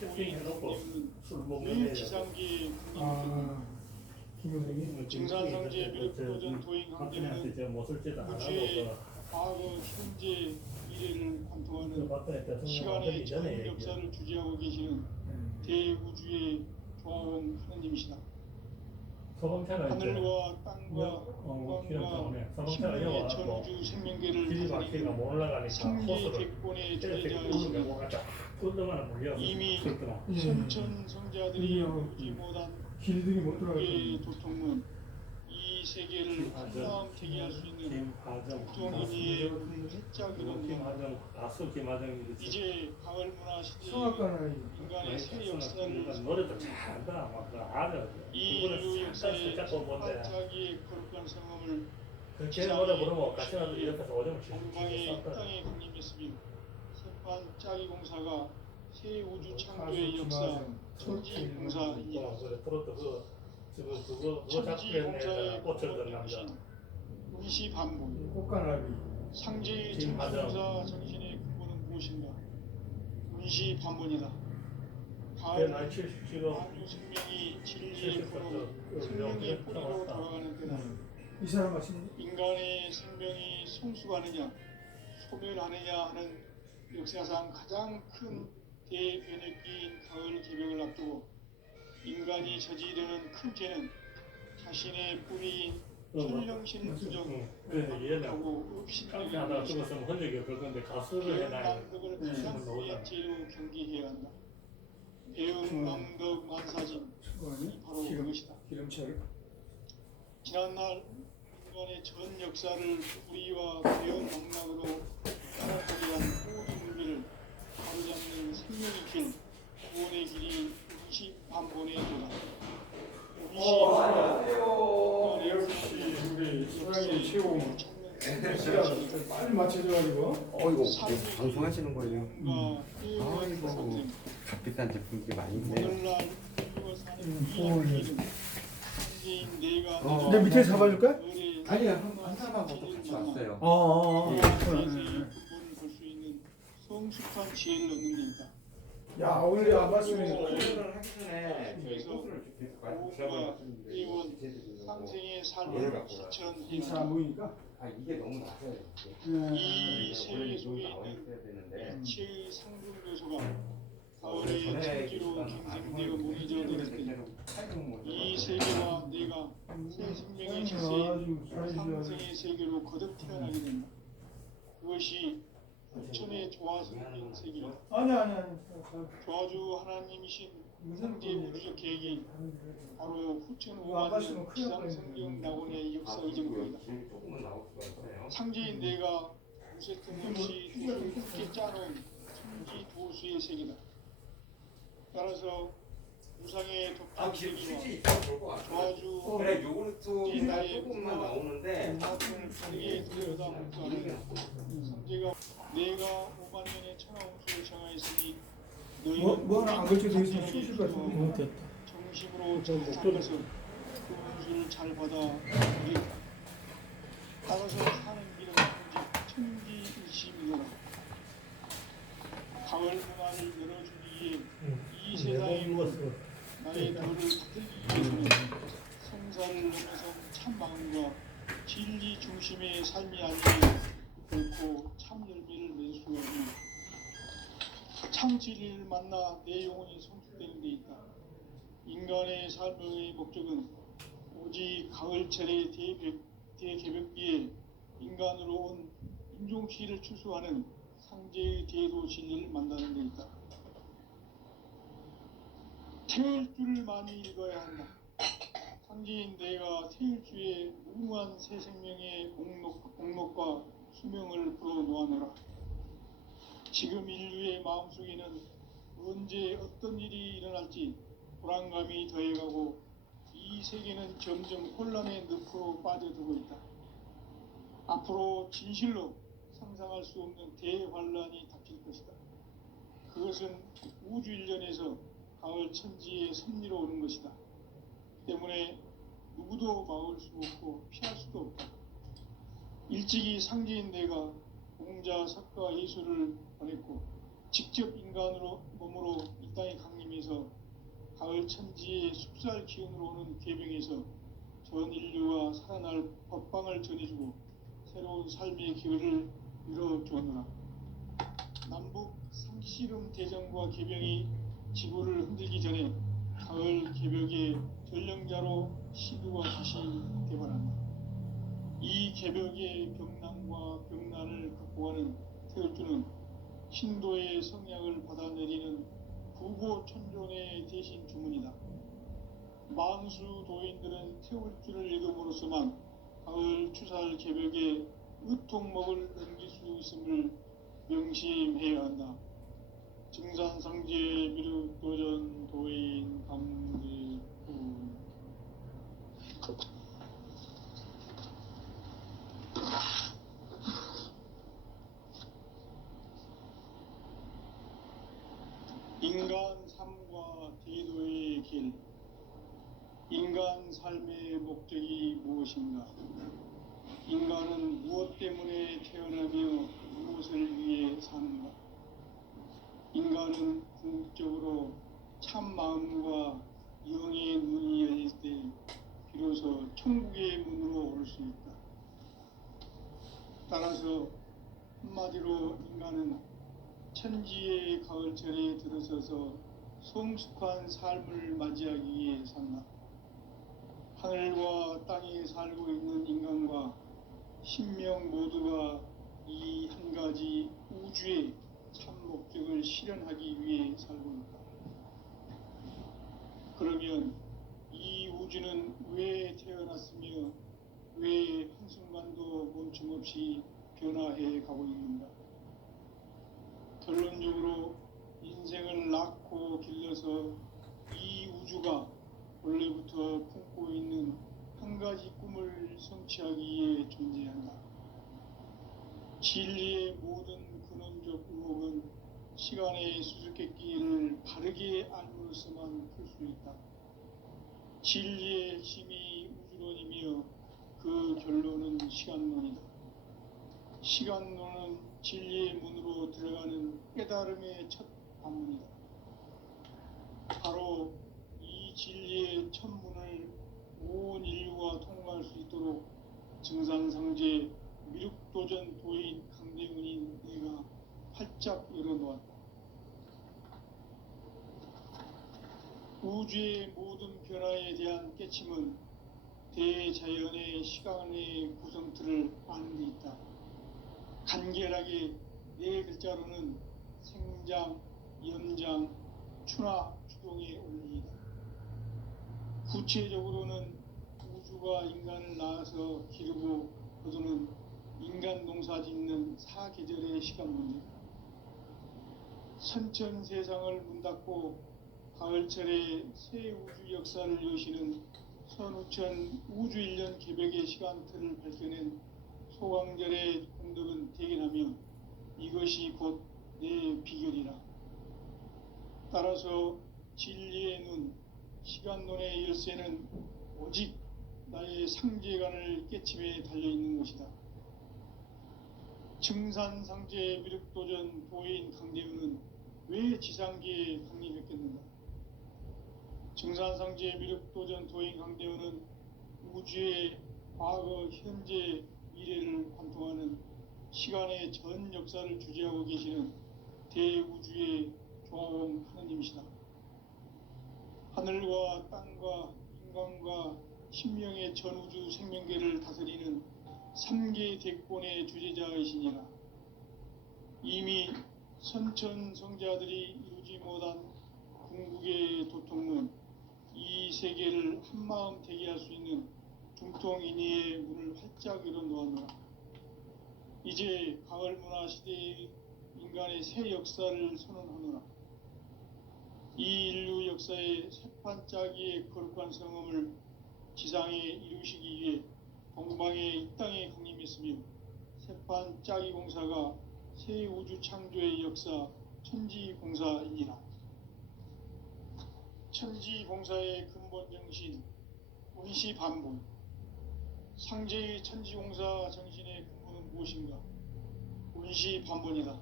채팅해놓고 술 먹는 매일 애 지상기 김용희 증산성제 미륵도전 도행 박근혜한테 관계는 제가 못 쓸지도 안 하고 우주의 과거, 현재, 미래를 관통하는 박근혜 대통령 시간의 전 전에 역사를 주재하고 계시는 대우주의 조화원 하느님이시다. 소방차가 하늘과 땅과 공간과 신명의 전우주 생명계를 바퀴가 못 올라가니까 상계 호수를 객본의 이렇게 존재하시니 뚫더만 물려 이미 선천 성자들이 오지 못한 길들이 못 들어가요. 의 도통문 이 세계를 한마음되게 할 수 있는 국정인의 획작 이런 이제 가을 문화 시대의 인간의 새 역사를 노래도 잘한다 막 알아. 이 인류 역사의 반짝이의 거룩한 성함을 그렇게 노래 부르면 같이 나도 옆에서 오줌을 건강의 치고 땅에 강림했으며 세판 짜기 공사가 새 우주 창조의 역사 천지 공사입니다. 천지 공사의 꽂혀든 남자. 운시 반복 꽃가나비. 상제의 천지공사 정신의 근본은 무엇인가? 운시 반본이다. 가을 나이 77로 만유 생명이 진리의 근원 생명의 뿌리로 돌아가는 때다. 이 사람 맞습니까? 인간의 생명이 성숙하느냐 소멸하느냐 하는 역사상 가장 큰 대변혁기인 가을 개벽을 앞두고 인간이 저지르는 큰 죄는 자신의 뿌리인 천령신 부정하고 깡패 하다가 죽었으면 흔적이 없을 건데 가수를 해놔야 배은망덕을 가장 뿌리인 죄로 경계해야 한다. 배은망덕 만사진 바로 그것이다. 기름차게. 지난날 인간의 전 역사를 뿌리와 배은망락으로 따라다리한 모든 물배를 바로잡는 생명의 길 구원의 길이 운시반본의 도다. 역시 우리 소장님 최고. 빨리 맞춰줘가지고. 이거 방송하시는 거예요? 아이고 값비싼 제품 게 많이 있네. 오늘날 인류가 사는 귀한 길은 상제인 내가 내 밑에 잡아줄까? 아니요 한 사람하고 같이 왔어요. 근본을 볼 수 있는 성숙한 지혜를 얻는 데 있다. 야 오늘 안 봤으면 오늘을 하기 전에 그래서 꽃을 계속 오후가 이원 상생의 삶을 실천해야 이 사람 한다. 보이니까. 이게 너무 낮아요. 이 세계 속에 나와 있는 있어야 되는데 일체의 상중 요소가 가을의 천지로 경쟁되어 무너져 내릴 때 이 세계와 내가 새 생명의 질서인 상생의 세계로 거듭 태어나게 된다. 그것이 부천의 조화성인 세계다. 아니. 조화주 하나님이신 상제 우주적 계획이 바로 후천 안 봤으면 5만 큰일 날 지상성경 낙원의 역사 의정도이다. 조금은 나올 수가 있어요. 상제인 내가 무쇠등 없이 함께 짜놓은 천지 도수의 세계다. 따라서 우상의 독한 세계와 조화주 그래 요거는 조금만 나오는데 사건을 다르게 들여다 목도하는 상제가 내가 5만 년의 천하홍수를 정하였으니 뭐 하나 안 걸쳐져 있으면 간절하게 수술 같은 거. 기도하고 정식으로 정착해서 그 홍수를 잘 받아 우리 따라서 사는 길은 오직 천지일심이로라. 가을 문화를 열어주기 위해 이 세상에 온 나의 도를 받들기 위해서는 성사를 넘어선 참 마음과 진리 중심의 삶이 아니면 결코 참 열매를 낼 수가 없는 참 진리를 만나 내 영혼이 성숙되는 데 있다. 인간의 삶의 목적은 오직 가을철의 대개벽기에 인간으로 온 인종시를 추수하는 상제의 대도 진리를 만나는 데 있다. 태일 줄을 많이 읽어야 한다. 상제인 내가 태일주의 무궁한 새 생명의 공록과 수명을 불어놓아노라. 지금 인류의 마음속에는 언제 어떤 일이 일어날지 불안감이 더해가고 이 세계는 점점 혼란의 늪으로 빠져들고 있다. 앞으로 진실로 상상할 수 없는 대환란이 닥칠 것이다. 그것은 우주 일련에서 가을 천지의 섭리로 오는 것이다. 때문에 누구도 막을 수 없고 피할 수도 없다. 일찍이 상제인 내가 공자, 석가, 예수를 보냈고 직접 인간으로 몸으로 이 땅에 강림해서 가을 천지의 숲살 기운으로 오는 계병에서 전 인류가 살아날 법방을 전해주고 새로운 삶의 기회를 열어주었노라. 남북 상씨름 대전과 계병이 지구를 흔들기 전에 가을 개벽의 전령자로 시두가 다시 개발한다. 이 개벽의 병난과 병난을 극복하는 태울주는 신도의 성약을 받아내리는 구고천존의 대신 주문이다. 만수 도인들은 태울주를 읽음으로써만 가을 추살 개벽의 의통목을 넘길 수 있음을 명심해야 한다. 증산상제 미륵도전 도인 감리구. 인간 삶과 대도의 길. 인간 삶의 목적이 무엇인가? 인간은 무엇 때문에 태어나며 무엇을 위해 사는가? 인간은 궁극적으로 참 마음과 영의 눈이 열릴 때 비로소 천국의 문으로 올 수 있다. 따라서 한마디로 인간은 천지의 가을철에 들어서서 성숙한 삶을 맞이하기 위해 산다. 하늘과 땅에 살고 있는 인간과 신명 모두가 이 한 가지 우주의 참 목적을 실현하기 위해 살고 있다. 그러면 이 우주는 왜 태어났으며 왜 한순간도 멈춤없이 변화해 가고 있는가? 결론적으로 인생을 낳고 길러서 이 우주가 원래부터 품고 있는 한 가지 꿈을 성취하기 위해 존재한다. 진리의 모든 근원적 의혹은 시간의 수수께끼를 바르게 알므로서만 풀 수 있다. 진리의 핵심이 우주론이며 그 결론은 시간론이다. 시간론은 진리의 문으로 들어가는 깨달음의 첫 관문이다. 바로 이 진리의 첫 문을 온 인류가 통과할 수 있도록 증산상제 미륵도전 도인 강대훈인 내가 활짝 열어놓았다. 우주의 모든 변화에 대한 깨침은 대자연의 시간의 구성틀을 아는 데 있다. 간결하게 네 글자로는 생장, 연장, 추나 추동의 원리이다. 구체적으로는 우주가 인간을 낳아서 기르고 거두는 인간 농사 짓는 사계절의 시간 문제다. 선천 세상을 문 닫고 가을철에 새 우주 역사를 여시는 선우천 우주일년 개벽의 시간틀을 밝혀낸 소강절의 공덕은 대견하며 이것이 곧 내 비결이라. 따라서 진리의 눈, 시간론의 열쇠는 오직 나의 상제관을 깨침에 달려있는 것이다. 증산상제 미륵도전 도인 강대훈은 왜 지상계에 강림했겠는가? 증산상제 미륵도전 도인 강대훈은 우주의 과거, 현재, 미래를 관통하는 시간의 전 역사를 주재하고 계시는 대우주의 종합원 하느님이시다. 하늘과 땅과 인간과 신명의 전우주 생명계를 다스리는 3계 대권의 주재자이시니라. 이미 선천성자들이 이루지 못한 궁극의 도통문, 이 세계를 한마음 되게 할 수 있는 중통인의의 문을 활짝 열어놓았노라. 이제 가을 문화 시대의 인간의 새 역사를 선언하노라. 이 인류 역사의 새판짜기의 거룩한 성음을 지상에 이루시기 위해 동방에 이 땅에 강림했으며 새판짜기 공사가 새 우주 창조의 역사 천지공사이니라. 천지공사의 근본 정신 원시반본. 상제의 천지공사 정신의 근본은 무엇인가? 원시반본이다.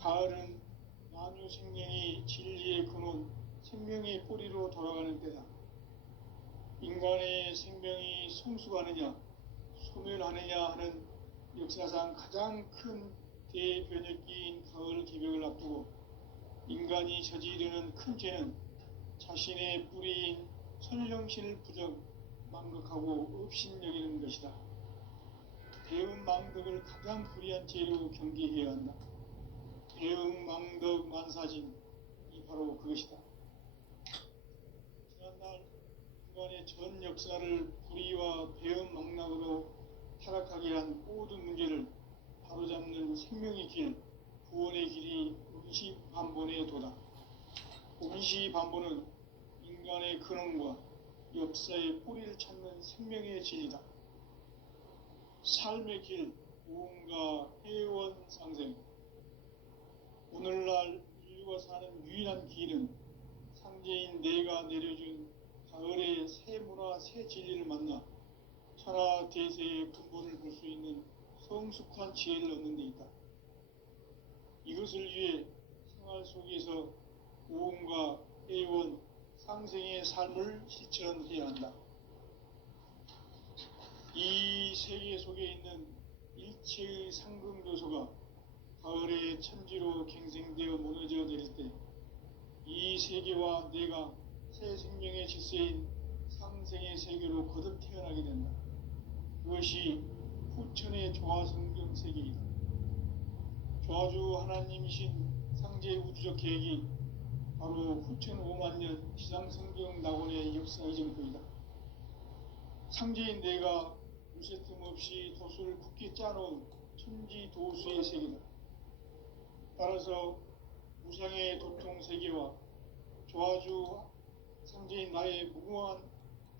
가을은 만유 생명이 진리의 근원, 생명의 뿌리로 돌아가는 때다. 인간의 생명이 성숙하느냐, 소멸하느냐 하는 역사상 가장 큰 대변혁기인 가을 개벽을 앞두고 인간이 저지르는 큰 죄는 자신의 뿌리인 선령신을 부정, 망극하고 업신여기는 것이다. 대응망덕을 가장 불의한 죄로 경계해야 한다. 대응망덕 만사진이 바로 그것이다. 지난날 인간의 전 역사를 불의와 배은망락으로 타락하게 한 모든 문제를 바로잡는 생명의 길, 구원의 길이 운시반본의 도다. 운시반본은 인간의 근원과 역사의 뿌리를 찾는 생명의 진리다. 삶의 길, 무언가 해원상생. 오늘날 인류가 사는 유일한 길은 상제인 내가 내려준 가을의 새 문화, 새 진리를 만나 천하 대세의 근본을 볼 수 있는 성숙한 지혜를 얻는 데 있다. 이것을 위해 생활 속에서 무언가 해원, 상생의 삶을 실천해야 한다. 이 세계 속에 있는 일체의 상금교소가 가을의 천지로 갱생되어 무너져 내릴 때 이 세계와 내가 새 생명의 질서인 상생의 세계로 거듭 태어나게 된다. 그것이 후천의 조화성경 세계이다. 조화주 하나님이신 상제 우주적 계획이 바로 후천 5만 년 지상성경 낙원의 역사의 전부이다. 상제인 내가 무쇠틈 없이 도수를 굳게 짜놓은 천지 도수의 세계다. 따라서 무상의 도통 세계와 조화주 상제인 나의 무궁한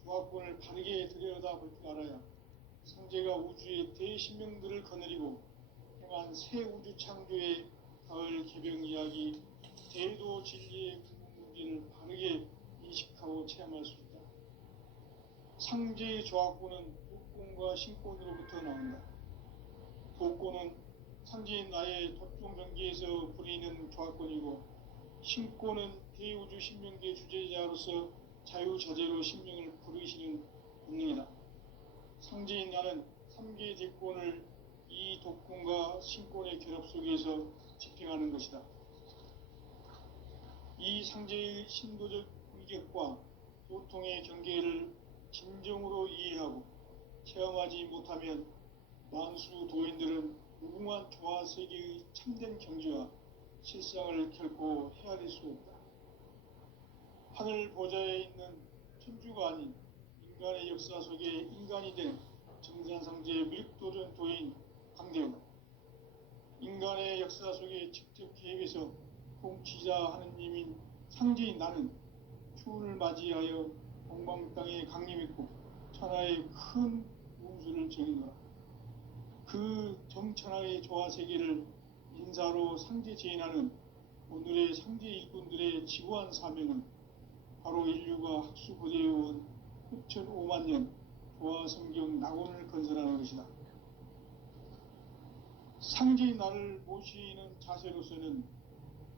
조화권을 바르게 들여다볼 줄 알아야 상제가 우주의 대신명들을 거느리고 행한 새 우주 창조의 가을 개병 이야기, 대도 진리의 궁극 문제를 바르게 인식하고 체험할 수 있다. 상제의 조화권은 독권과 신권으로부터 나온다. 독권은 상제인 나의 도통 경계에서 부리는 조화권이고, 신권은 대우주 신명계 주제자로서 자유자재로 신명을 부르시는 본능이다. 상제인 나는 3개 대권을 이 독권과 신권의 결합 속에서 집행하는 것이다. 이 상제의 신도적 위격과 도통의 경계를 진정으로 이해하고 체험하지 못하면 만수 도인들은 무궁한 조화 세계의 참된 경지와 실상을 결코 헤아릴 수 없다. 하늘 보좌에 있는 천주가 아닌 인간의 역사 속에 인간이 된 정산상제의 밀도전 도인 강대우, 인간의 역사 속에 직접 개입해서 통치자 하느님인 상제인 나는 추운을 맞이하여 동방 땅에 강림했고 천하의 큰 운수를 정의노라. 그 정천하의 조화 세계를 인사로 상제 제인하는 오늘의 상제 일꾼들의 지구한 사명은 바로 인류가 학수고대해온 후천 5만 년 조화 성경 낙원을 건설하는 것이다. 상제인 나를 모시는 자세로서는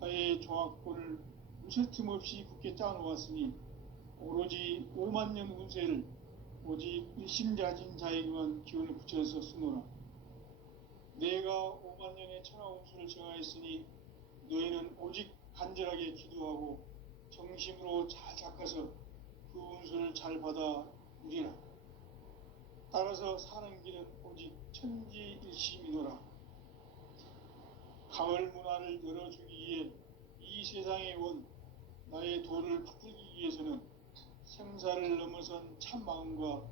나의 조화권을 무쇠틈 없이 굳게 짜놓았으니 오로지 5만 년 운세를 오직 일심자진 자에게만 기운을 붙여서 쓰노라. 내가 5만 년의 천하 운수를 정하였으니 너희는 오직 간절하게 기도하고 정심으로 잘 닦아서 그 운수를 잘 받아 누리라. 따라서 사는 길은 오직 천지일심이노라. 가을 문화를 열어주기 위해 이 세상에 온 나의 도를 붙들기 위해서는 생사를 넘어선 참 마음과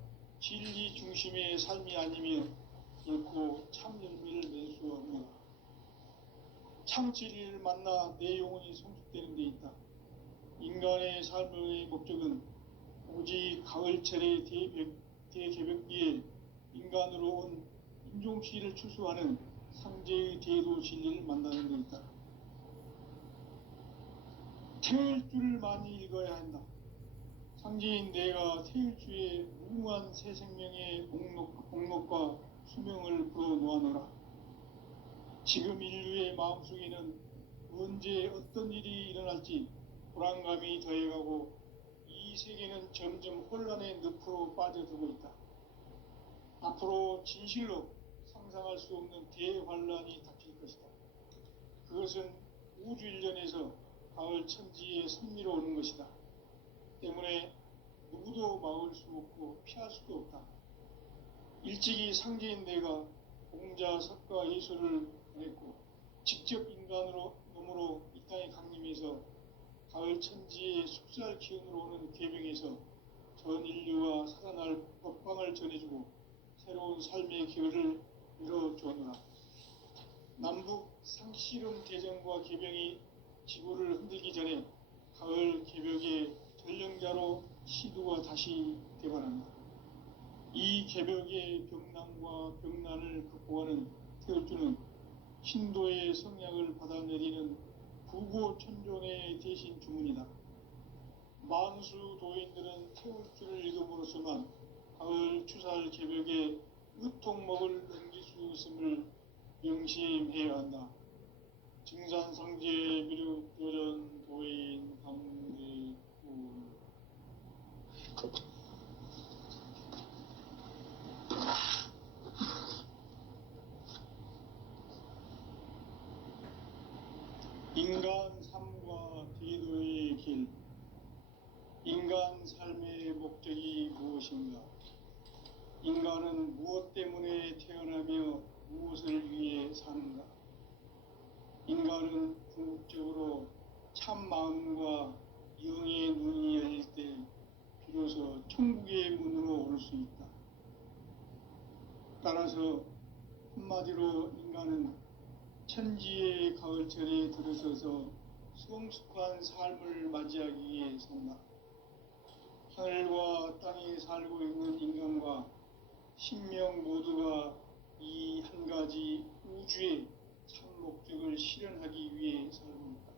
진리 중심의 삶이 아니면 결코 참 열매를 낼 수 없노라. 참 진리를 만나 내 영혼이 성숙되는 데 있다. 인간의 삶의 목적은 오직 가을철의 대개벽기에 인간으로 온 인종시를 추수하는 상제의 대도 진리를 만나는 데 있다. 태일주를 많이 읽어야 한다. 상제인 내가 태일주의 무궁한 새 생명의 목록과 수명을 불어놓아노라. 지금 인류의 마음속에는 언제 어떤 일이 일어날지 불안감이 더해가고 이 세계는 점점 혼란의 늪으로 빠져들고 있다. 앞으로 진실로 상상할 수 없는 대환란이 닥칠 것이다. 그것은 우주 일련에서 가을 천지의 섭리로 오는 것이다. 때문에 누구도 막을 수 없고 피할 수도 없다. 일찍이 상제인 내가 공자, 석가, 예술을 보냈고 직접 인간으로 몸으로 이 땅에 강림해서 가을 천지의 숙살 기운으로 오는 계명에서 전 인류가 살아날 법방을 전해주고 새로운 삶의 기회를 열어주었노라. 남북 상씨름 대전과 계병이 지구를 흔들기 전에 가을 개벽의 전령자로 시두가 다시 되발한다. 이 개벽의 병난과 병난을 극복하는 태울주는 신도의 성약을 받아내리는 부고천존의 대신 주문이다. 만수 도인들은 태울주를 읽음으로써만 가을 추살 개벽의 의통목을 넘길 수 있음을 명심해야 한다. 증산상제 미륵 도전 도인 강대군 인간 삶과 대도의 길. 인간 삶의 목적이 무엇인가? 인간은 무엇 때문에 태어나며 무엇을 위해 사는가? 인간은 궁극적으로 참 마음과 영의 눈이 열릴 때 비로소 천국의 문으로 올 수 있다. 따라서 한마디로 인간은 천지의 가을철에 들어서서 성숙한 삶을 맞이하기 위해 산다. 하늘과 땅에 살고 있는 인간과 신명 모두가 이 한 가지 우주의 참 목적을 실현하기 위해 살고 있다.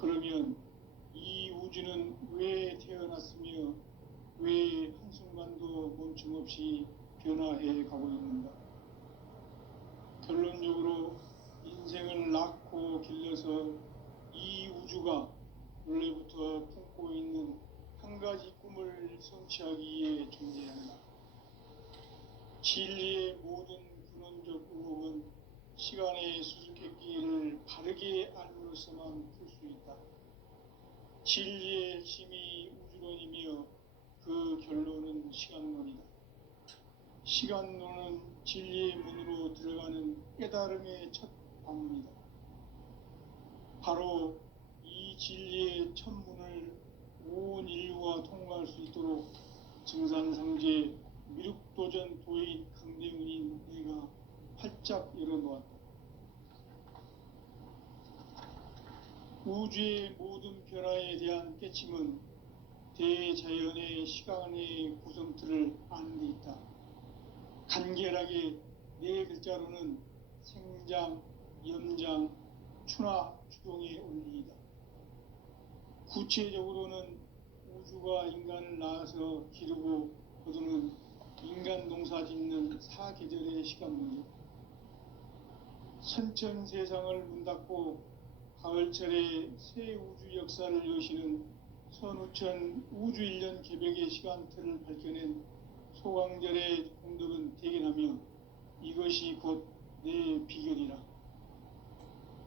그러면 이 우주는 왜 태어났으며 왜 한순간도 멈춤없이 변화해 가고 있는가? 결론적으로 인생을 낳고 길러서 이 우주가 원래부터 품고 있는 한 가지 꿈을 성취하기 위해 존재한다. 진리의 모든 근원적 의혹은 시간의 수수께끼를 바르게 알므로써만 풀 수 있다. 진리의 핵심이 우주론이며 그 결론은 시간론이다. 시간론은 진리의 문으로 들어가는 깨달음의 첫 방문이다. 바로 이 진리의 첫 문을 온 인류가 통과할 수 있도록 증산상제 미륵도전 도인 강대훈인 내가 활짝 열어놓았다. 우주의 모든 변화에 대한 깨침은 대자연의 시간의 구성틀을 아는 데 있다. 간결하게 네 글자로는 생장, 염장, 추나 추동의 원리이다. 구체적으로는 우주가 인간을 낳아서 기르고 거두는 인간 농사 짓는 사계절의 시간문이다. 선천 세상을 문 닫고 가을철에 새 우주 역사를 여시는 선우천 우주일년 개벽의 시간틀을 밝혀낸 소강절의 공덕은 대견하며 이것이 곧 내 비결이라.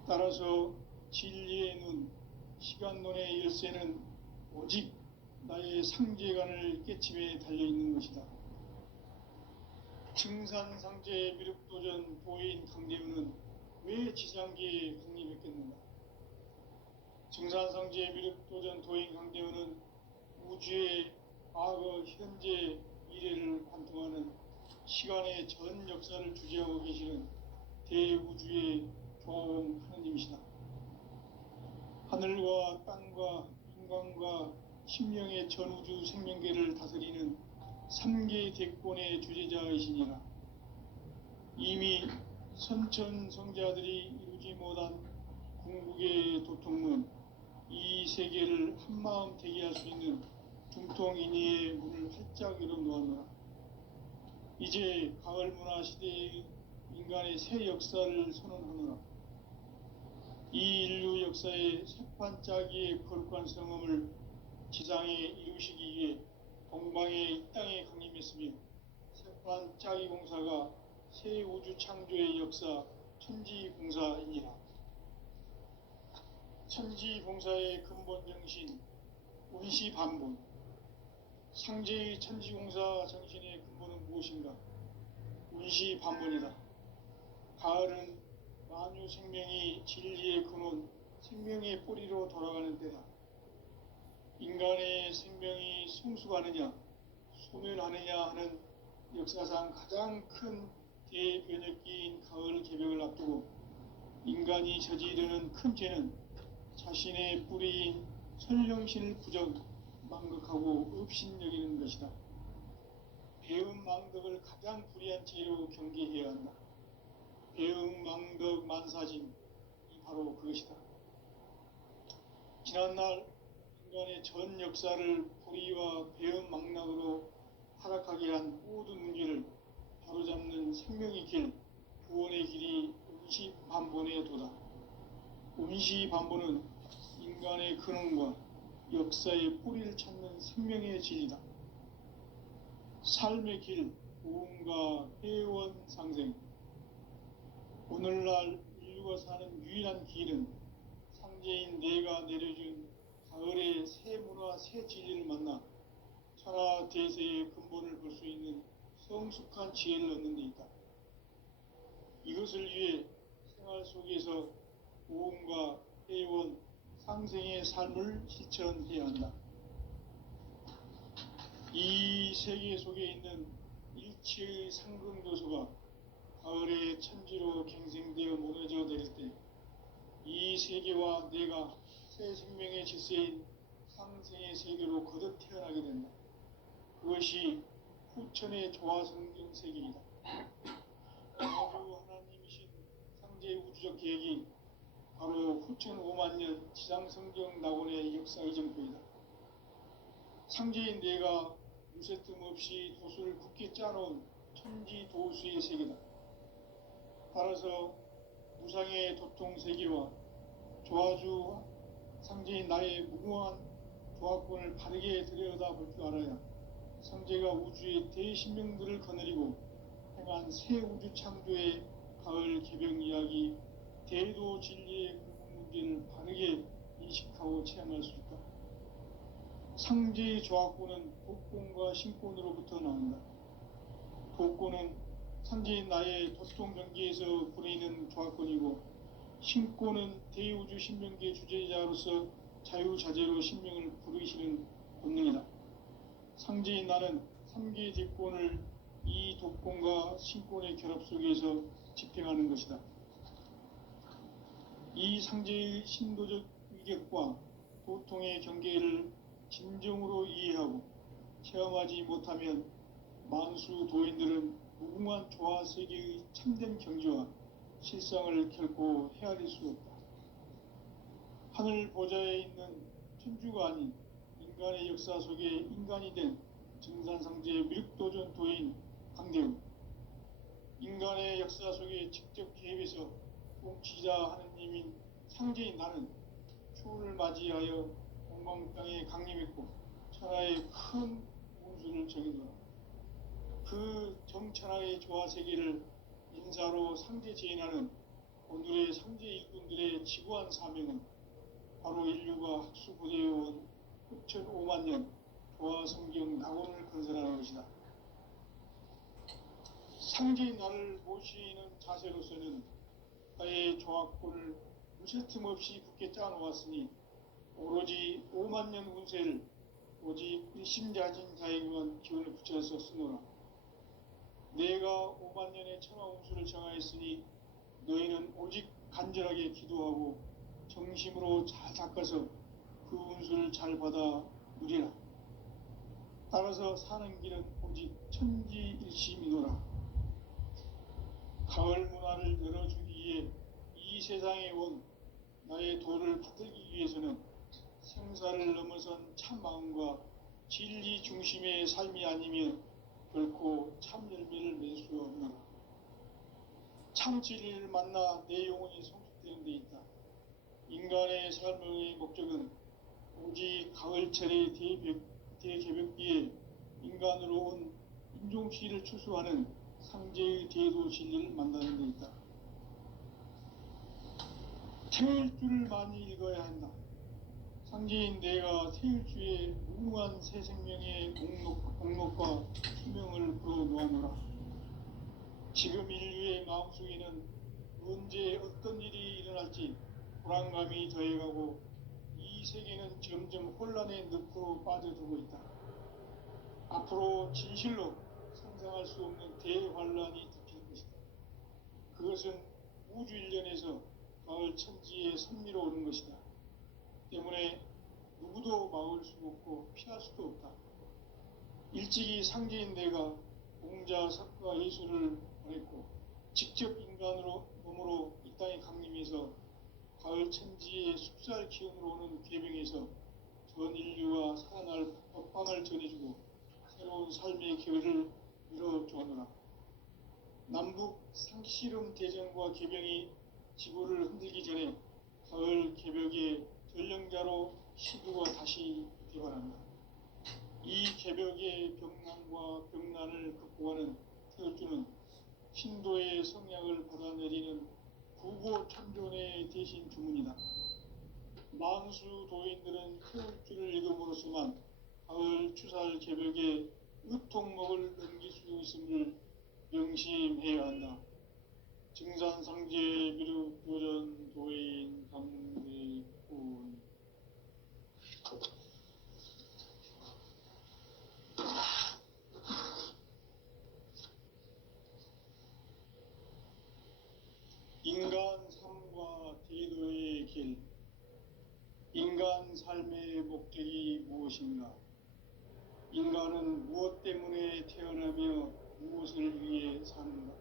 따라서 진리의 눈, 시간론의 열쇠는 오직 나의 상제관을 깨침에 달려있는 것이다. 증산상제 미륵도전 도인 강대훈은 왜 지상계에 강림했겠는가? 증산상제 미륵도전 도인 강대훈은 우주의 과거, 현재, 미래를 관통하는 시간의 전 역사를 주재하고 계시는 대우주의 조홍 하느님이시다. 하늘과 땅과 인간과 심령의 전우주 생명계를 다스리는 3개 대권의 주제자이시니라. 이미 선천성자들이 이루지 못한 궁극의 도통문, 이 세계를 한마음 되게 할 수 있는 중통인의의 문을 활짝 열어놓았노라. 이제 가을 문화 시대의 인간의 새 역사를 선언하노라. 이 인류 역사의 새판짜기의 거룩한 성음을 지상에 이루시기 위해 동방의 이 땅에 강림했으며 새판짜기 공사가 새 우주 창조의 역사 천지봉사이니라. 천지봉사의 근본 정신 운시반본. 상제의 천지공사 정신의 근본은 무엇인가? 운시반본이다. 가을은 만유 생명이 진리의 근원, 생명의 뿌리로 돌아가는 때다. 인간의 생명이 성숙하느냐, 소멸하느냐 하는 역사상 가장 큰 대변혁기인 가을 개벽을 앞두고 인간이 저지르는 큰 죄는 자신의 뿌리인 선령신을 부정, 망극하고 업신여기는 것이다. 배음 망덕을 가장 불의한 죄로 경계해야 한다. 배음 망덕 만사진이 바로 그것이다. 지난날 인간의 전 역사를 불의와 배음 망락으로 타락하게 한 모든 문제를 바로잡는 생명의 길, 구원의 길이 운시반본의 도다. 운시반본은 인간의 근원과 역사의 뿌리를 찾는 생명의 진리다. 삶의 길, 고음과 회원 상생. 오늘날 인류가 사는 유일한 길은 상제인 내가 내려준 가을의 새 문화, 새 진리를 만나 천하 대세의 근본을 볼 수 있는 성숙한 지혜를 얻는 데 있다. 이것을 위해 생활 속에서 고음과 회원, 상생의 삶을 실천해야 한다. 이 세계 속에 있는 일체의 상근교수가 가을의 천지로 갱생되어 무너져 내릴 때 이 세계와 내가 새 생명의 질서인 상생의 세계로 거듭 태어나게 된다. 그것이 후천의 조화성경 세계이다. 아주 하나님이신 상제의 우주적 계획이 바로 후천 5만 년 지상성경 낙원의 역사의 정표이다. 상제인 내가 무쇠 틈 없이 도수를 굳게 짜놓은 천지 도수의 세계다. 따라서 무상의 도통 세계와 조화주 상제인 나의 무궁한 조합권을 바르게 들여다볼 줄 알아야 상제가 우주의 대신명들을 거느리고 행한 새 우주 창조의 가을 개벽 이야기 대도 진리의 근본 문제를 바르게 인식하고 체험할 수 있다. 상제의 조합권은 독권과 신권으로부터 나온다. 독권은 상제인 나의 도통 경계에서 부리는 조합권이고, 신권은 대우주 신명계 주제자로서 자유자재로 신명을 부르시는 본능이다. 상제인 나는 3개 대권을 이 독권과 신권의 결합 속에서 집행하는 것이다. 이 상제의 신도적 위격과 도통의 경계를 진정으로 이해하고 체험하지 못하면 만수 도인들은 무궁한 조화 세계의 참된 경지와 실상을 결코 헤아릴 수 없다. 하늘 보좌에 있는 천주가 아닌 인간의 역사 속에 인간이 된 증산상제 밀도전 도인 강대훈, 인간의 역사 속에 직접 개입해서 통치자 하느님인 상제인 나는 추운을 맞이하여 동방 땅에 강림했고 천하의 큰 운수를 정해놓아 그 정천하의 조화 세계를 인사로 상제 제인하는 오늘의 상제 일꾼들의 지구한 사명은 바로 인류가 학수고대해온 후천 5만 년 조화 성경 낙원을 건설하는 것이다. 상제인 나를 모시는 자세로서는 나의 조합권을 무쇠틈 없이 굳게 짜놓았으니 오로지 5만 년 운세를 오직 일심자진 자에게만 기운을 붙여서 쓰노라. 내가 5만 년의 천하 운수를 정하였으니 너희는 오직 간절하게 기도하고 정심으로 잘 닦아서 그 운수를 잘 받아 누리라. 따라서 사는 길은 오직 천지일심이노라. 가을 문화를 열어주기 위해 이 세상에 온 나의 도를 받들기 위해서는 생사를 넘어선 참마음과 진리 중심의 삶이 아니면 결코 참 열매를 맺을 수 없노라. 참 진리를 만나 내 영혼이 성숙되는 데 있다. 인간의 삶의 목적은 오직 가을철의 대개벽기에 인간으로 온 인종시를 추수하는 상제의 대도 진리를 만나는 데 있다. 태일주를 많이 읽어야 한다. 상제인 내가 태일주의 무궁한 새 생명의 목록과 수명을 풀어놓아노라. 지금 인류의 마음속에는 언제 어떤 일이 일어날지 불안감이 더해가고 이 세계는 점점 혼란의 늪으로 빠져들고 있다. 앞으로 진실로 상상할 수 없는 대환란이 덮일 것이다. 그것은 우주 일련에서 가을 천지에 선미로 오는 것이다. 때문에 누구도 막을 수 없고 피할 수도 없다. 일찍이 상제인 내가 공자, 석가, 예수를 보냈고 직접 인간으로 몸으로 이 땅에 강림해서 가을 천지의 숲살 기운으로 오는 계명에서 전 인류와 살아날 법방을 전해주고 새로운 삶의 기회를 밀어주었노라. 남북 상씨름 대전과 계명이 지구를 흔들기 전에 가을 개벽의 전령자로 시두가 다시 개발한다. 이 개벽의 병난과 병난을 극복하는 태극주는 신도의 성약을 받아내리는 구고천존의 대신 주문이다. 만수 도인들은 태극주를 읽음으로써만 가을 추살 개벽의 의통목을 넘길 수 있음을 명심해야 한다. 증산상제 미륵 도전 도인 강대군. 인간 삶과 대도의 길. 인간 삶의 목적이 무엇인가? 인간은 무엇 때문에 태어나며 무엇을 위해 사는가?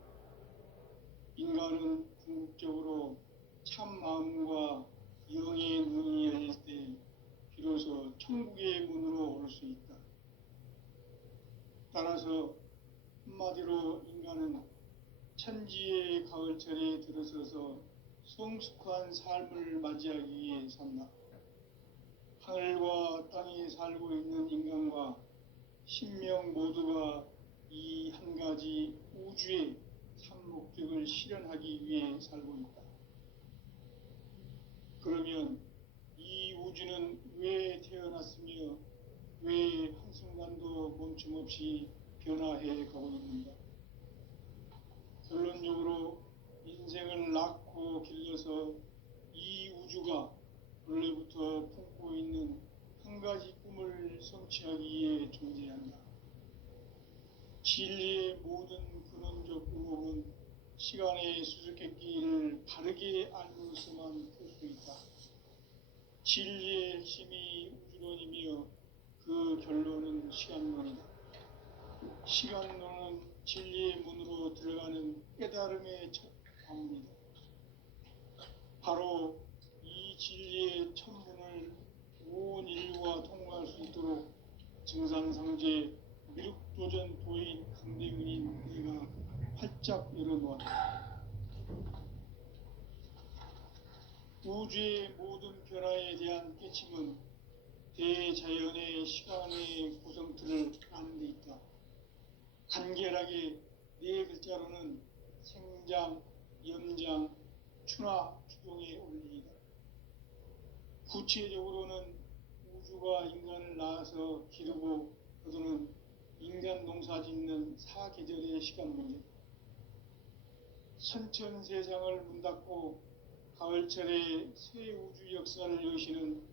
인간은 궁극적으로 참 마음과 영의 눈이 열릴 때 비로소 천국의 문으로 올 수 있다. 따라서 한마디로 인간은 천지의 가을철에 들어서서 성숙한 삶을 맞이하기 위해 산다. 하늘과 땅에 살고 있는 인간과 신명 모두가 이 한 가지 우주의 참 목적을 실현하기 위해 살고 있다. 그러면 이 우주는 왜 태어났으며 왜 한순간도 멈춤없이 변화해 가고 있는가? 결론적으로 인생을 낳고 길러서 이 우주가 원래부터 품고 있는 한 가지 꿈을 성취하기 위해 존재한다. 진리의 모든 근원적 의혹은 시간의 수수께끼를 바르게 알고서만 풀 수 있다. 진리의 핵심이 우주론이며 그 결론은 시간론이다. 시간론은 진리의 문으로 들어가는 깨달음의 첫 방문이다. 바로 이 진리의 천문을 온 인류가 통과할 수 있도록 증산상제 미륵도전 도인 강대근인 내가 활짝 열어놓았다. 우주의 모든 변화에 대한 깨침은 대자연의 시간의 구성틀을 아는 데 있다. 간결하게 네 글자로는 생장, 염장, 추나, 추동의 원리이다. 구체적으로는 우주가 인간을 낳아서 기르고 거두는 인간 농사 짓는 사계절의 시간 문제. 선천 세상을 문 닫고 가을철에 새 우주 역사를 여시는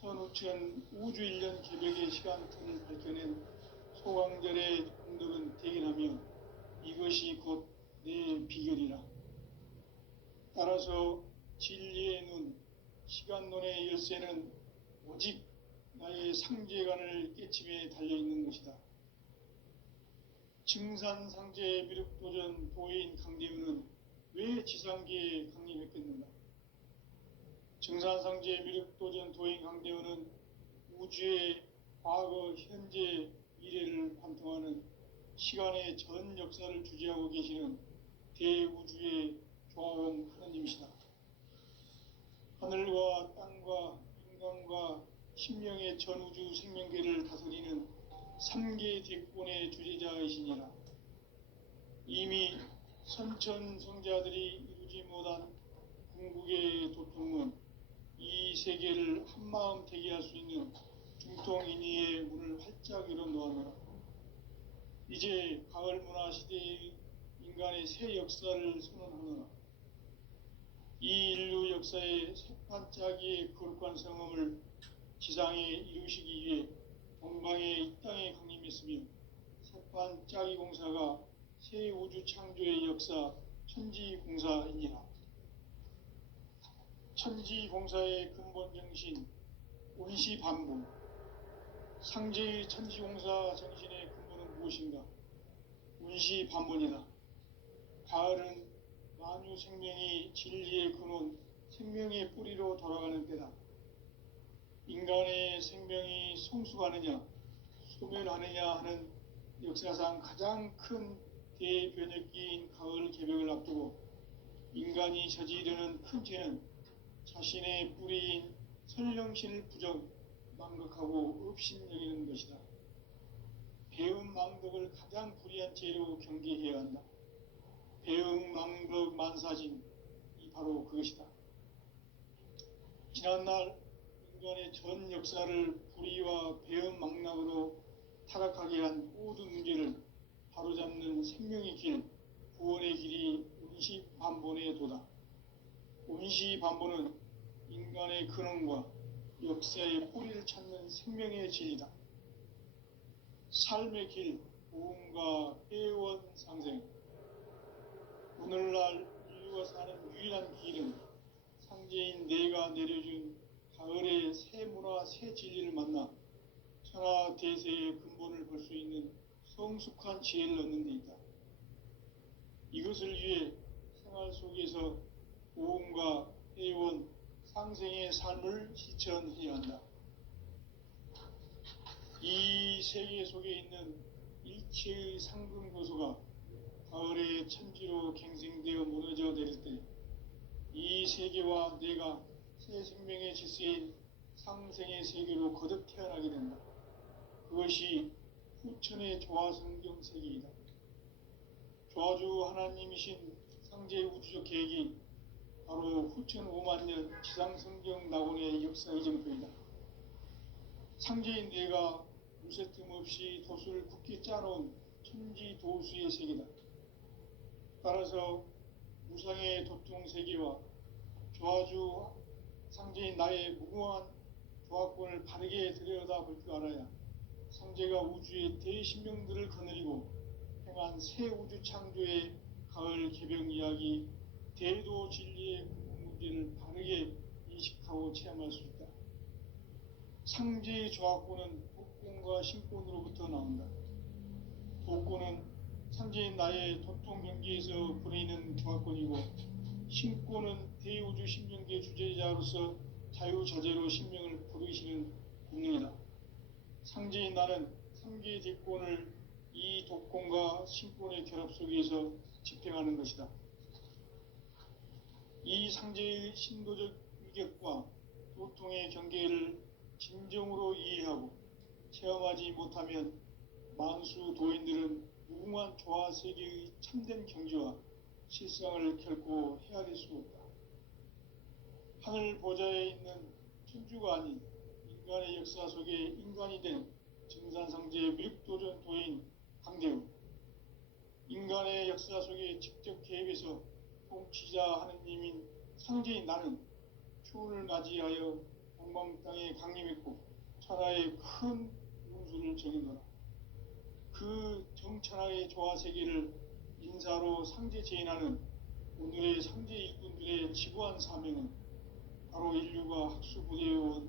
선우천 우주 1년 개벽의 시간틀을 밝혀낸 소강절의 공덕은 대견하며 이것이 곧 내 비결이라. 따라서 진리의 눈, 시간론의 열쇠는 오직 나의 상제관을 깨침에 달려있는 것이다. 증산상제 미륵도전 도인 강대훈은 왜 지상계에 강림했겠는가? 증산상제 미륵도전 도인 강대훈은 우주의 과거, 현재, 미래를 관통하는 시간의 전 역사를 주재하고 계시는 대우주의 조화원 하느님이시다. 하늘과 땅과 인간과 신명의 전우주 생명계를 다스리는 3계 대권의 주재자이시니라. 이미 선천성자들이 이루지 못한 궁극의 도통은 이 세계를 한마음 되게 할 수 있는 중통인의의 문을 활짝 열어놓았노라. 이제 가을 문화 시대의 인간의 새 역사를 선언하노라. 이 인류 역사의 새판짜기의 거룩한 성험을 지상에 이루시기 위해 동방의 이 땅에 강림했으며 새판짜기 공사가 새 우주 창조의 역사 천지공사이니라. 천지공사의 근본 정신 운시반복. 상제의 천지공사 정신의 근본은 무엇인가? 운시반복이다. 가을은 만유 생명이 진리의 근원, 생명의 뿌리로 돌아가는 때다. 인간의 생명이 성숙하느냐, 소멸하느냐 하는 역사상 가장 큰 대변혁기인 가을 개벽을 앞두고 인간이 저지르는 큰 죄는 자신의 뿌리인 설령신을 부정, 망극하고 업신여기는 것이다. 배음 망덕을 가장 불의한 죄로 경계해야 한다. 배음 망덕 만사진이 바로 그것이다. 지난날 인간의 전 역사를 불의와 배음 망락으로 타락하게 한 모든 문제를 바로잡는 생명의 길, 구원의 길이 운시반본의 도다. 운시반본은 인간의 근원과 역사의 뿌리를 찾는 생명의 진리다. 삶의 길, 보험과 회원 상생. 오늘날 인류가 사는 유일한 길은 상제인 내가 내려준 가을의 새 문화, 새 진리를 만나 천하 대세의 근본을 볼 수 있는 성숙한 지혜를 얻는 데 있다. 이것을 위해 생활 속에서 보험과 회원, 상생의 삶을 실천해야 한다. 이 세계 속에 있는 일체의 상금 요소가 가을의 천지로 갱생되어 무너져 내릴 때 이 세계와 내가 새 생명의 질서인 상생의 세계로 거듭 태어나게 된다. 그것이 후천의 조화성경 세계이다. 조화주 하나님이신 상제 우주적 계획이 바로 후천 5만 년 지상성경 낙원의 역사의 정표이다. 상제인 내가 무쇠 틈 없이 도수를 굳게 짜놓은 천지 도수의 세계다. 따라서 무상의 도통 세계와 조화주 상제인 나의 무궁한 조화권을 바르게 들여다볼 줄 알아야 상제가 우주의 대신명들을 거느리고 행한 새 우주 창조의 가을 개벽 이야기 대도 진리의 문제를 바르게 인식하고 체험할 수 있다. 상제의 조화권은 복권과 신권으로부터 나온다. 복권은 상제인 나의 도통 경기에서 보내는 조화권이고 신권은 대우주 신명계 주제자로서 자유자재로 신명을 부르시는 본능이다. 상제인 나는 3계 대권을 이 독권과 신권의 결합 속에서 집행하는 것이다. 이 상제의 신도적 위격과 도통의 경계를 진정으로 이해하고 체험하지 못하면 만수 도인들은 무궁한 조화 세계의 참된 경지와 실상을 결코 헤아릴 수 없다. 하늘 보좌에 있는 천주가 아닌 인간의 역사 속에 인간이 된 증산상제 미륵도전 도인 강대우, 인간의 역사 속에 직접 개입해서 통치자 하느님인 상제인 나는 추운을 맞이하여 동방 땅에 강림했고 천하의 큰 운수를 정해놓아 그 정천하의 조화세계를 인사로 상제 제인하는 오늘의 상제 일꾼들의 지구한 사명은 바로 인류가 학수부대해온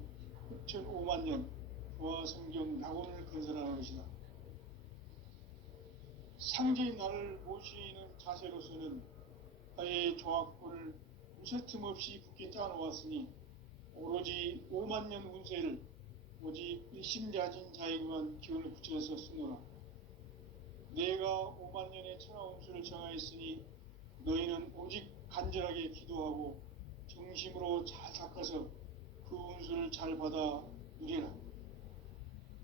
6,5만 년 조화성경 낙원을 건설하는 것이다. 상제인 나를 모시는 자세로서는 나의 조화권을 무쇠 틈 없이 굳게 짜놓았으니 오로지 5만 년 운세를 오직 일심자진 자에게만 기운을 붙여서 쓰노라. 내가 5만 년의 천하 운수를 정하였으니 너희는 오직 간절하게 기도하고 정심으로 잘 닦아서 그 운수를 잘 받아 누리라.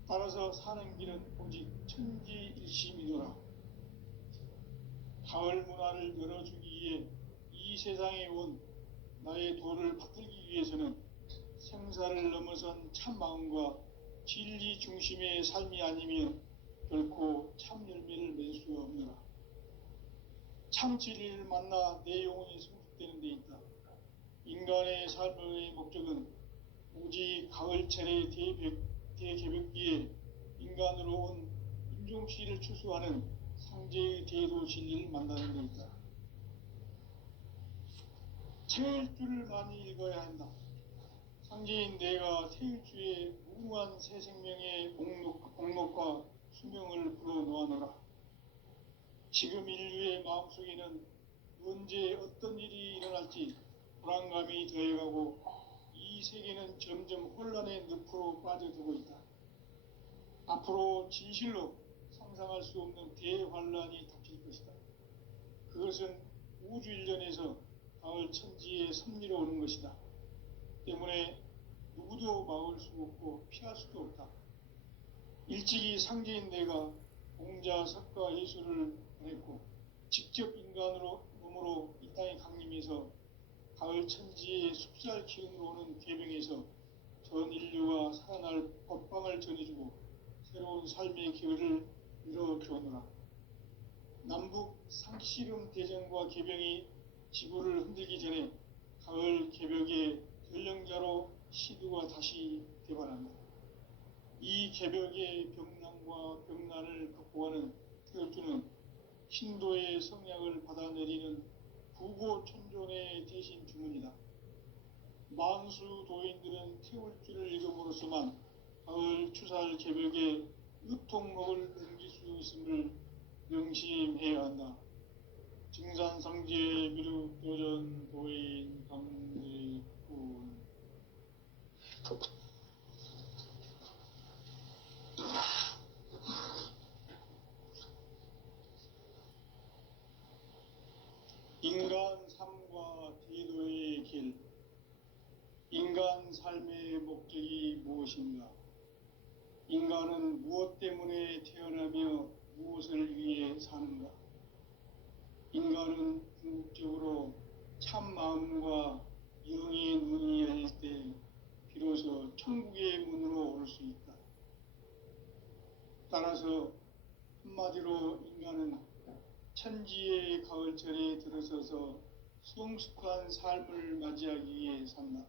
따라서 사는 길은 오직 천지일심이더라. 가을 문화를 열어주기 위해 이 세상에 온 나의 도를 받들기 위해서는 생사를 넘어선 참 마음과 진리 중심의 삶이 아니면 결코 참 열매를 맺을 수가 없노라. 참 진리를 만나 내 영혼이 성숙되는 데 있다. 인간의 삶의 목적은 오직 가을철의 대개벽기에 인간으로 온 인종시를 추수하는 상제의 대도 진리를 만나는 데 있다. 태일주를 많이 읽어야 한다. 상제인 내가 태일주의 무궁한 새 생명의 목록과 수명을 불어놓아노라. 지금 인류의 마음속에는 언제 어떤 일이 일어날지 불안감이 더해가고 이 세계는 점점 혼란의 늪으로 빠져들고 있다. 앞으로 진실로 상상할 수 없는 대환란이 닥칠 것이다. 그것은 우주 일련에서 가을 천지에 섭리로 오는 것이다. 때문에 누구도 막을 수 없고 피할 수도 없다. 일찍이 상제인 내가 공자, 석가, 예수를 보냈고 직접 인간으로 몸으로 이 땅에 강림해서 가을 천지의 숲살 기운으로 오는 계명에서 전 인류가 살아날 법방을 전해주고 새로운 삶의 기회를 이뤄주오노라. 남북 상씨름 대전과 개병이 지구를 흔들기 전에 가을 개벽의 전령자로 시두가 다시 되발한다. 이 개벽의 병난과 병난을 극복하는 태울주는 신도의 성약을 받아내리는 부고천존의 대신 주문이다. 만수 도인들은 태울주를 읽음으로써만 가을 추살 개벽의 유통목을 넘길 수 있음을 명심해야 한다. 증산상제 미륵도전 도인 강대군. 인간 삶과 대도의 길. 인간 삶의 목적이 무엇인가? 인간은 무엇 때문에 태어나며 무엇을 위해 사는가? 인간은 궁극적으로 참 마음과 영의 눈이 열릴 때 비로소 천국의 문으로 올 수 있다. 따라서 한마디로 인간은 천지의 가을철에 들어서서 성숙한 삶을 맞이하기 위해 산다.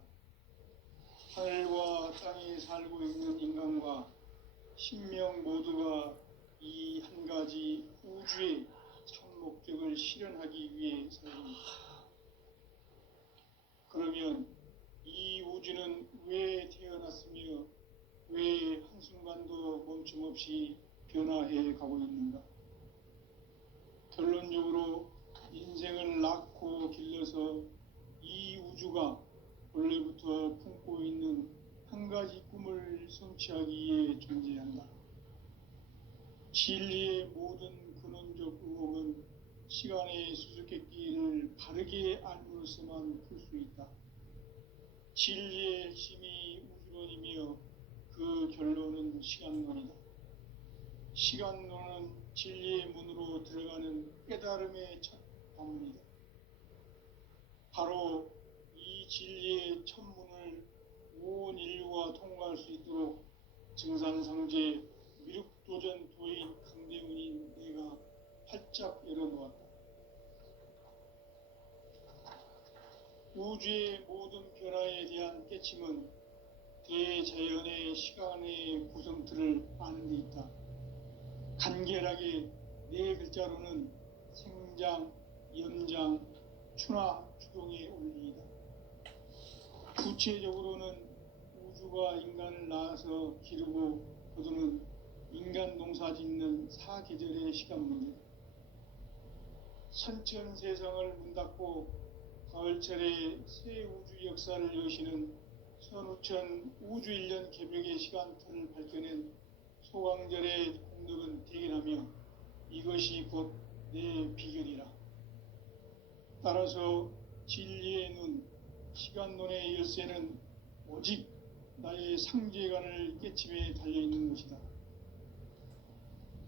하늘과 땅에 살고 있는 인간과 신명 모두가 이 한 가지 우주의 참 목적을 실현하기 위해 살고 있다. 그러면 이 우주는 왜 태어났으며 왜 한순간도 멈춤없이 변화해 가고 있는가? 결론적으로 인생을 낳고 길러서 이 우주가 원래부터 품고 있는 한 가지 꿈을 성취하기 위해 존재한다. 진리의 모든 근원적 의혹은 시간의 수수께끼를 바르게 알므로서만 풀 수 있다. 진리의 핵심이 우주론이며 그 결론은 시간론이다. 시간론은 진리의 문으로 들어가는 깨달음의 첫 방문이다. 바로 이 진리의 첫 문을 온 인류가 통과할 수 있도록 증산상제 미륵도전 도인 강대훈인 내가 활짝 열어놓았다. 우주의 모든 변화에 대한 깨침은 대자연의 시간의 구성틀을 아는 데 있다. 간결하게 네 글자로는 생장, 연장, 추나 추동의 원리이다. 구체적으로는 우주가 인간을 낳아서 기르고 거두는 인간 농사 짓는 사계절의 시간 문제다. 선천 세상을 문 닫고 가을철에 새 우주 역사를 여시는 선우천 우주 1년 개벽의 시간틀을 밝혀낸 소강절의 공덕은 대견하며 이것이 곧 내 비결이라. 따라서 진리의 눈, 시간론의 열쇠는 오직 나의 상제관을 깨침에 달려있는 것이다.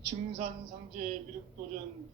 증산상제 미륵도전